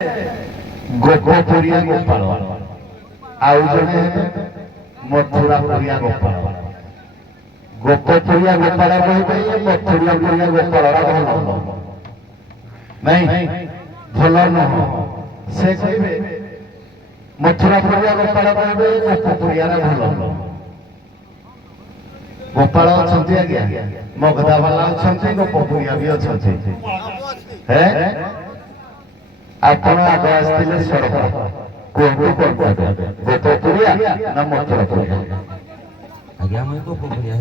ଗୋପପୁରିଆ ଗୋପାଳ ଆଉ ଜଣେ ମଥୁରାପୁରିଆ ଗୋପାଳ। ଗୋପପୁରିଆ ଗୋପାଳ କହିବେ ମଥୁରାପୁରିଆ ଗୋପାଳର ଭଲ ନାଇଁ ଭଲ ନୁହଁ। ସେ କହିବେ ମଥୁରାପୁରିଆ ଗୋପାଳ କହିବେ ଗୋପପୁରିଆର ଭଲ ନୁହଁ। ଗୋପାଳ ଅଛନ୍ତି ଆଜ୍ଞା, ମଗଧା ବାଲା ଅଛନ୍ତି, ଗୋପପୁରିଆ ବି ଅଛନ୍ତି। ଆପଣ ଆଗ ଆସିଥିଲେ ସଡ଼କ କୁହନ୍ତୁ ଗୋପପୁରିଆ ନା ମଥୁରାପୁରିଆ? ଆଜ୍ଞା ମୁଁ ଗୋପପୁରିଆ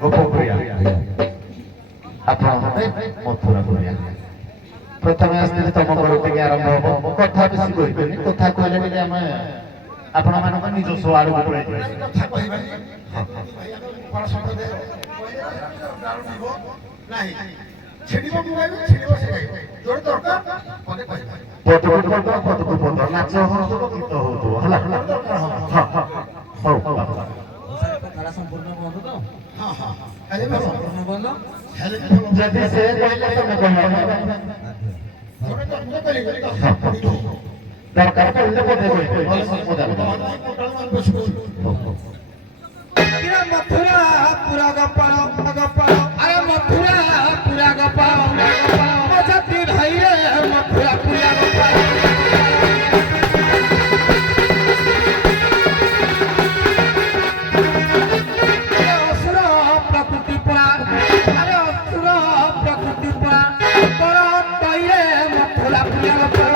ଗୋପପୁରିଆ ଆପଣ ମଥୁରାପୁରିଆ। ପ୍ରଥମେ ଆସିଥିଲେ ତମ ଘର ଟିକେ ଆରମ୍ଭ ହବ। କଥା ବେଶୀ କହିବେନି, କଥା କହିଲେ ଟିକେ ଆମେ ଆପଣ ମାନଙ୍କ ନିଜସ୍ୱ ଆଡକୁ ପଳେଇଯିବେ। ନାଚ ହଉଥିବ ଗୀତ ହଉଥିବ ହେଲା। ସମ୍ପୂର୍ଣ୍ଣ ବନ୍ଧୁ ତ ଯଦି ସେ କହିଲେ ତମେ କହିବ ଦରକାର ପଡ଼ିଲେ ବୋଧେ କହିବେ। ମଥୁରା ପୁରା ଗୋପାଳ ଗୋପାଳ ଆରେ ମଥୁରା ପୁରା ଗୋପାଳ ଜାତି ଭାଇରେ ମଥୁରା ପୁରା ଗୋପାଳ। ଅସୁର ପ୍ରକୃତି ପୁରା ଆରେ ଅସୁର ପ୍ରକୃତି ପୁରା ତୋର ତଇରେ ମଥୁରା ପୁରା ଗୋପାଳ।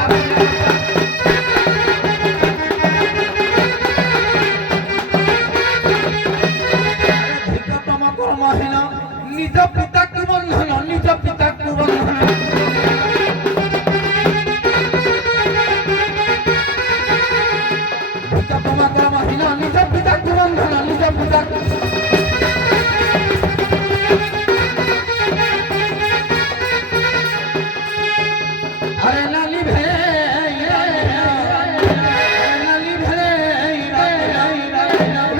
নিজ পিতাকে বন্ধন নিজ পিতাকে বন্ধন তোমাকে মহিলা নিজ পিতাকে বন্ধন নিজ পিতাকে আরে নালি ভে নালি ভে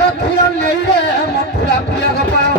রক্ষিয়া নেই রে মথুরা প্রিয়া গোপাল।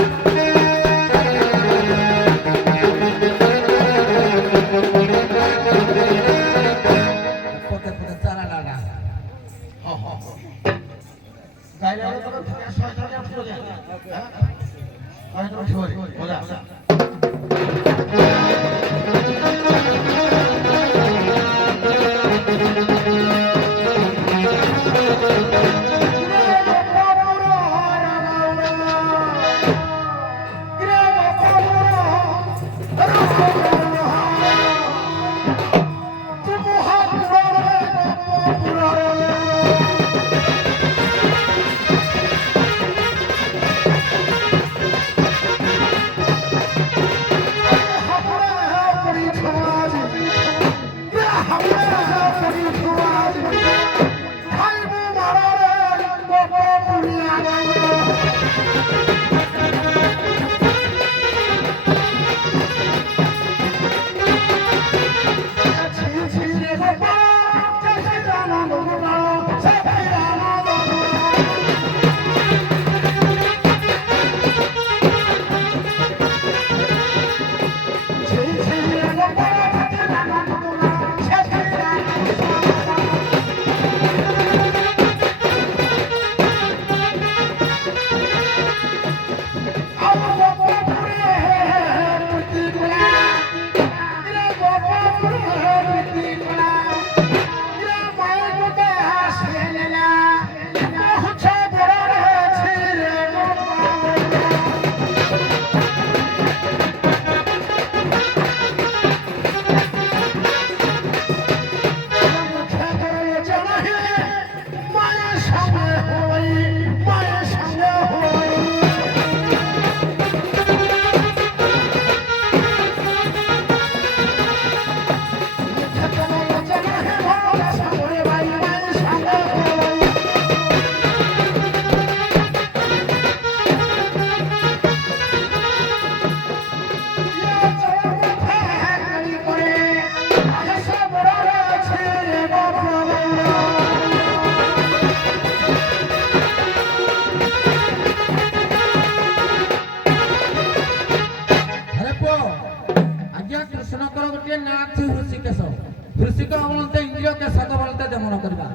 ବୃଶ୍ଚିକ ବଳନ୍ତେ ଇନ୍ଦ୍ରିୟ କେଶକ ବଳନ୍ତେ ଦମନ କରିବା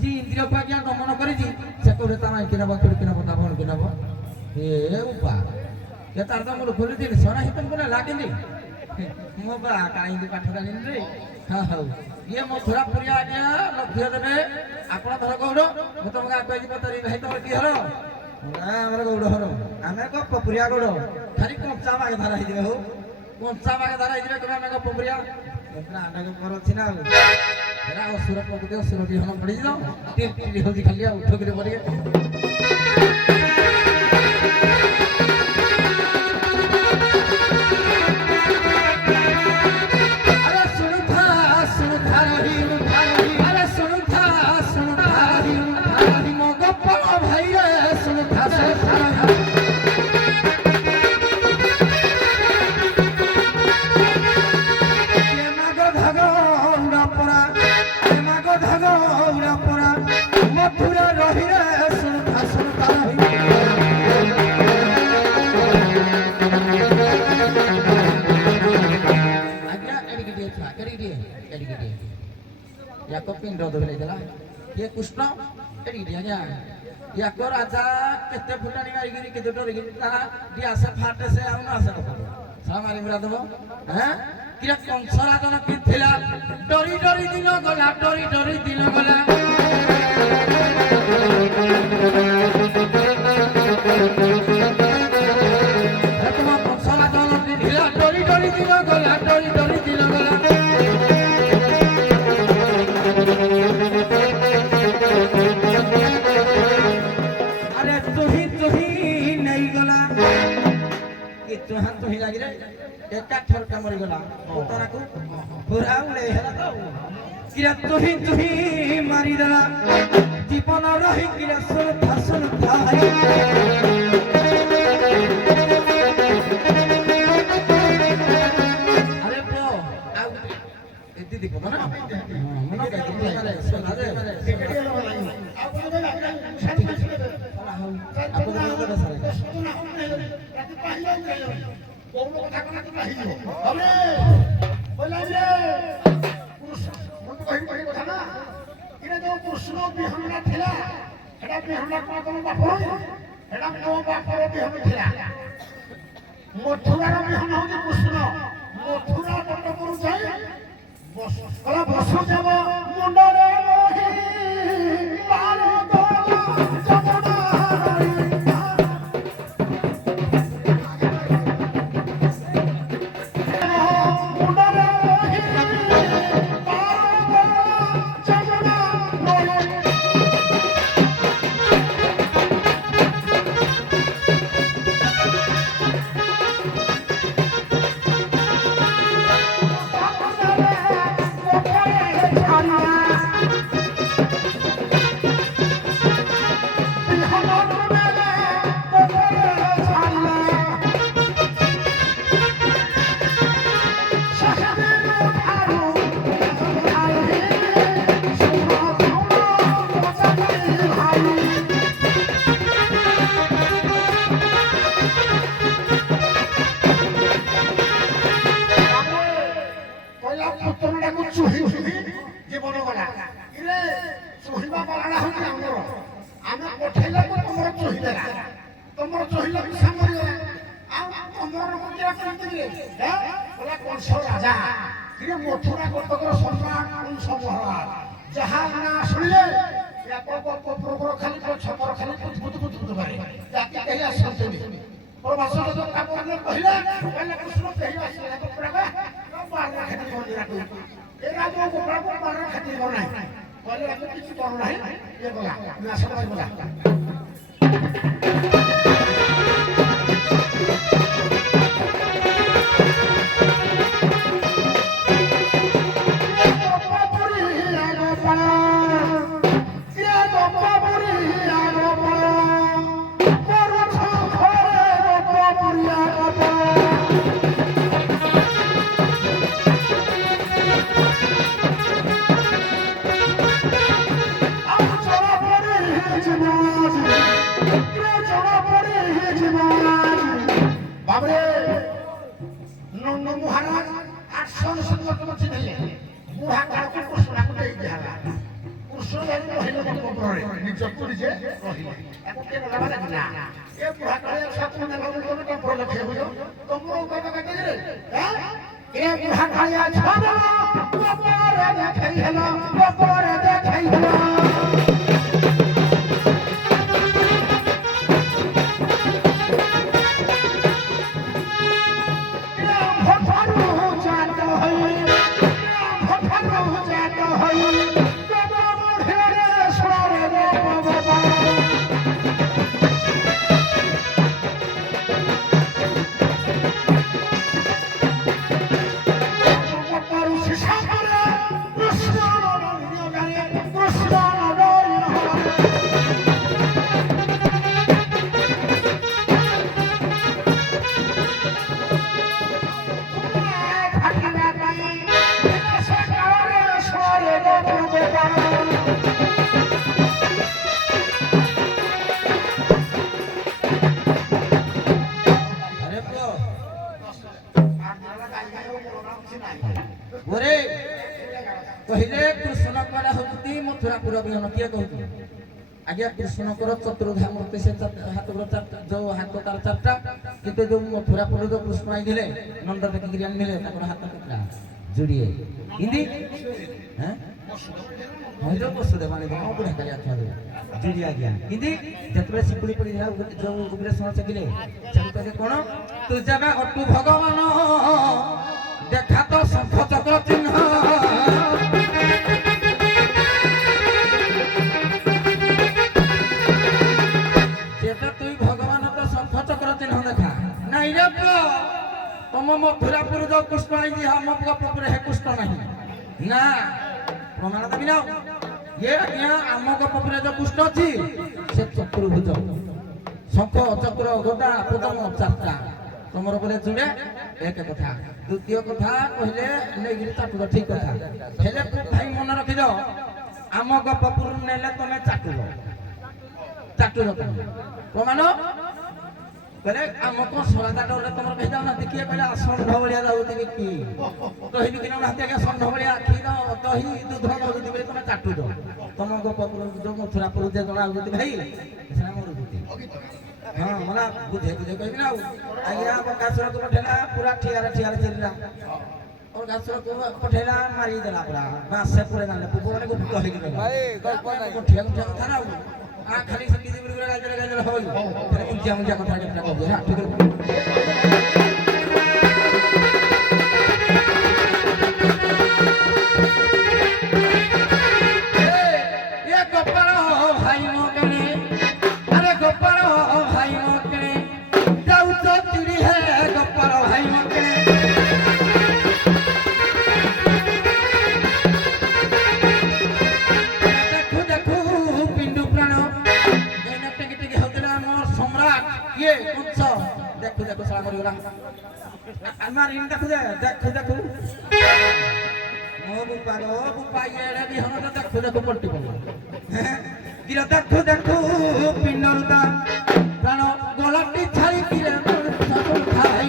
ଯେ ଇନ୍ଦ୍ରିୟକୁ ଆଜ୍ଞା ଦମନ କରିଛି ସେ କୋଉଠି ତା ମାଇକି ନେବ ଖୁଡିକି ନେବ ତା ଭଉଣୀକି ନେବ ଏ ଉପା ଏ ତାର ତ ମୋର ଖୋଲି ଜିନିଷ ନାହିଁ ତମକୁ ଲାଗିନି ମୋ ବା କାହିଁକି ପାଠ ଜାଣିନି ରେ ହଁ ହଉ ଇଏ ମଥୁରା ପୁରିଆ ଆଜ୍ଞା ଲକ୍ଷ୍ୟ ଦେବେ ଆପଣ ଧର ଗୌଡ଼ ମୁଁ ତମକୁ ଆଗୁଆଜି ପଚାରିବି ଭାଇ ତମର କି ହର ଆମର ଗୌଡ଼ ହର ଆମେ ଗପ ପୁରିଆ ଗୌଡ଼ ଖାଲି କଞ୍ଚା ବାଗ ଧାରା ହେଇଯିବେ ହଉ କଞ୍ଚା ବାଗ ଧାରା ହେଇଯିବେ କେବେ ଆମେ ଗପ ପୁରିଆ ନାଟକ କର ଅଛି ନା ଆଉ ଏରା ଅସୁର ପ୍ରକୃତି ଅସୁର ବିହନ ପଡ଼ିଯିବ ଟିରି ହଉଛି ଖାଲି ଆଉ ଠକିରେ ପଡ଼ିବେ पिंड धरला ये कृष्ण या राजा केते फुटाणी मारिकी केते डरिकी आसे फाटे से आउन आसे सा मारी मुरा दबो हैं किरा कंसरा जन कि थिला डरी डरी दिन गला डरी डरी दिन गला तुम कंसरा जन थिला डरी डरी दिन गला डरी डरी दिन गला अरे तुही नहीं गला कि तुहां तुही लागी रे एका ठरका मरी गला पोतरा को पूरा उड़े हेला तो किरा तुही मारी देला जीवन रही किरा सुन थाई अरे बो आउ एती दीप ना मन का मारे सोना रे कृष्ण बिहना थिला एटा बिहना को तुम बापर एटा मो बापर बिहन थिला मथुरार बिहन हो कृष्ण मथुरा पटपुर जाय कला वसुदेव मुंडरे मोहि पारो दोला जमुना हरि मुंडरे मोहि पारो दोला जमुना हरि জীবন গলা ইরে চহিবা পালাড়া হচ্ছে আমার আমি পঠাইলে তোমার চহিদেলা তোমার চহিলা সামরি আর তোমার মুখিয়া করতে রে হ্যাঁ বলা কংস রাজা ইরে মথুরা কতকর সম্মান কংস মহারাজ যাহা না শুনলে এক প্রবর খালি ছপর খালি বুঝ পারে যাকে কেহি আসছেনি প্রবাসন তো কাপড় কহিলা বলে কৃষ্ণ কেহি আসলে তো প্রভা বারনা খাতি মন্দিরা কই এ রাজা গোপাল বারনা খাতি বনাই বলে আমি কিছু করো নাই এ বলা না সবাই বলা Jump! ଧରି ରହିଲେ ମନ୍ଦିରରେ ନିଜକୁ ନିଜେ ରହିଲେ ତାକୁ କିଏ ବଦଳ ନା ଏ ବୁଢା କାଳିଆ ଛାତ୍ର ନେବାକୁ ତମେ ଟମ୍ପର ଲକ୍ଷ୍ୟ ବୁଝ ତମର ଉପାୟ କାଟିରେ ଏ ବୁଢା କାଳିଆ ଛାତ୍ର କପରେ ଦେଖାଇ ହେଲା କପରେ ଦେଖାଇ ହେଲା କହିଲେ କୃଷ୍ଣଙ୍କର ହଉଛି ମଥୁରାପୁର ବିହନ କିଏ କହୁଛି ଆଜ୍ଞା କୃଷ୍ଣଙ୍କର ଚତୁର୍ଧା ମୂର୍ତ୍ତି ସେ ଯୋଉ ହାତ ତାର ଚାରିଟା କିନ୍ତୁ ଯୋଉ ମଥୁରାପୁର ଯୋଉ କୃଷ୍ଣ ଆଇଥିଲେ ନନ୍ଦ ଦେଖିକିରି ଆଣିଥିଲେ ତାଙ୍କର ହାତ କେତେଟା ଯୋଡ଼ିଏ ହିନ୍ଦୀ ଯୋଉ ବସୁଦେବ ଆଣିଥିଲେ ବୁଢ଼ା କାଳିଆ ଯୋଡ଼ିଏ ଆଜ୍ଞା ହିନ୍ଦୀ ଯେତେବେଳେ ଶିକୁଳି ପଡ଼ି ଯୋଉ ଉଗ୍ରେସଣ ଚାକିଲେ ସେ କହିଲେ କଣ ତୁ ଯେବେ ଅଟୁ ଭଗବାନ দেখা তো শঙ্খ চক্র চিহ্ন যেটা তুই ভগবান তো শঙ্খ চক্র চিহ্ন দেখা নাই রে তম মথুরাপুর যে কৃষ্ণ আইজি আম গোপপুরে হে কৃষ্ণ নাহি না প্রমাণ দেবি না ইয়ে আজ্ঞা আম গোপপুরে যে কৃষ্ণ ଅଛି সে চতুর্ভুজ শঙ্খ চক্র গোটা পদম চারটা তোমার উপরে জুড়ে এক কথা দ্বিতীয় কথা কহিলে নেগিরি চাটুর ঠিক কথা হেলে ভাই মনে রাখি দাও আম গপপুর নেলে তুমি চাটুর প্রমাণ কলে আমক সরাদা ডরে তোমার কই দাও না দেখিয়ে কইলা ষণ্ঢ ভলিয়া যাউতিবি কি কহিবি কিনা হাতে আগে ষণ্ঢ ভলিয়া ক্ষীর দহি দুধ যাউতি বলে তুমি চাটুর তম গপপুর যে মথুরাপুর যে জনা যাউতি ভাই সেনা মোর দুতি हाँ मला बुझे कहबी ना आज्ञा गाछर को पठेला पूरा ठियारा चिल्ला और गाछर को पठेला मारी देला पूरा बास से पूरे नाले पुपो ने को कहि गेल भाई कल्पना को ठिया था ना आ खाली से किदी बिरगुरा गाजर होई तेरे मुंजिया कथा के कह दे ना ठीक है ये गोपाल भाई नो कने अरे गोपाल भाई नो कने जाऊ तो तिरी है गोपाल भाई नो कने देखो पिंडु प्राण एने टिकी टिकी होतला मोर सम्राट ये कंस देखो साला मरि गला আমার ইন দেখো মো বুপা ये रे भी हम देखो पट्टी पड़ কিরা দেখো পিন্নরুদা প্রাণ গলাটি ছাড়ি কিরে সকল খাই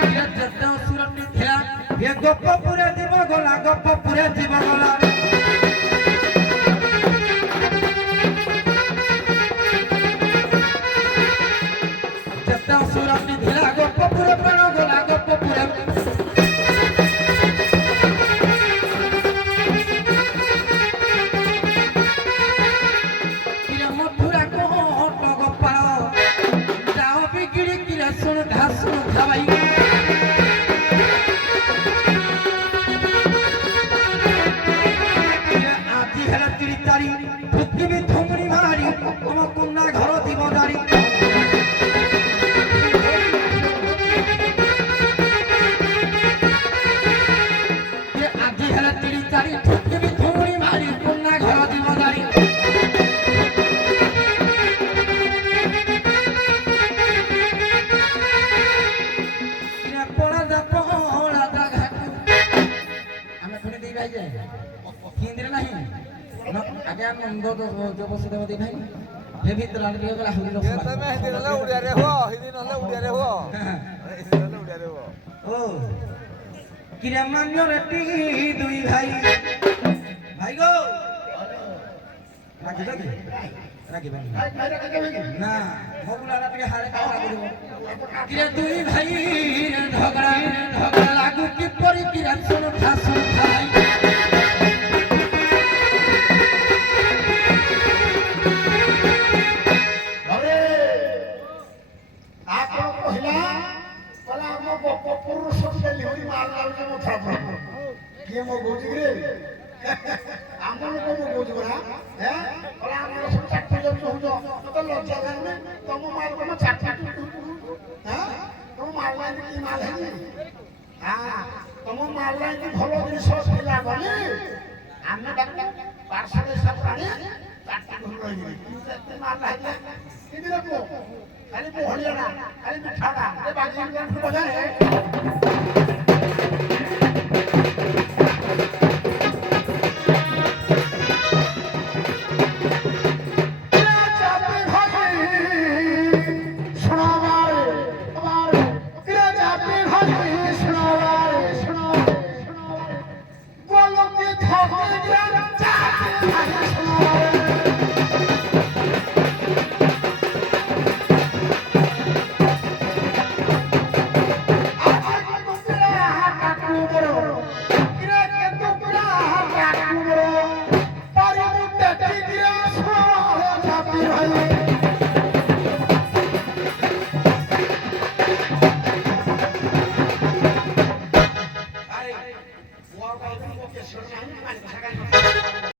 কিরা যেতে সুরটি থিয়া এ গপ্পপুরে দিব গলা গপ্পপুরে দিব গলা যেতে সুরটি থিয়া গপ্পপুরে প্রাণ গলা গপ্পপুরে नंदो जो बसुदेव दी भाई हे भीतर आले के गला हुई रस તમે હિન્દી નલે ઉડિયા રે હો હિન્દી નલે ઉડિયા રે હો હિન્દી નલે ઉડિયા રે હો ओ কিরে মান্য রেটি দুই ভাই ভাই গো রাখিবে কি রাখিবে না ভাইরা কে দেবে কি না ভগুলারা ଟିକେ হারে কাটা কৰিব কিরে দুই ভাই ঝগড়া ঝগড়া লাগু কি পরি কিরে শুন ভাষণ খাই আরে ଆପଣ କହିଲା କହିଲା ଆମ ପୁରୁଷ ଡେଲିଭରି ମାଲ ଯାଉଛି ମୋ ଥାପ କିଏ ମୋ କହୁଛି ରେ ଆମର ଲୋକ ମୋ କହୁଛି ପରା କହିଲା ଆମର ସବୁ ଚାକିରି ଯାଉଛ ମତେ ଲଜ୍ଜା ଲାଗୁନି ତମ ମାଲ ତମ ଚାକିରି ତମ ମାଲ ଲାଇନ କି ମାଲ ହେଇନି ତମ ମାଲ ଲାଇନ ଭଲ ଜିନିଷ ଥିଲା ବୋଲି ଆମେ ତାକୁ ପାର୍ସଲ ହିସାବ ଆଣି ଚାକିରି ଭଲ ରହିବି ମାଲ ହେଇଥିଲା କିନ୍ତି ପୁଅ ଖାଲି ପହଳିଆ ନା ଖାଲି ମିଠାଟା ଏ ବାଜି ବଜାରେ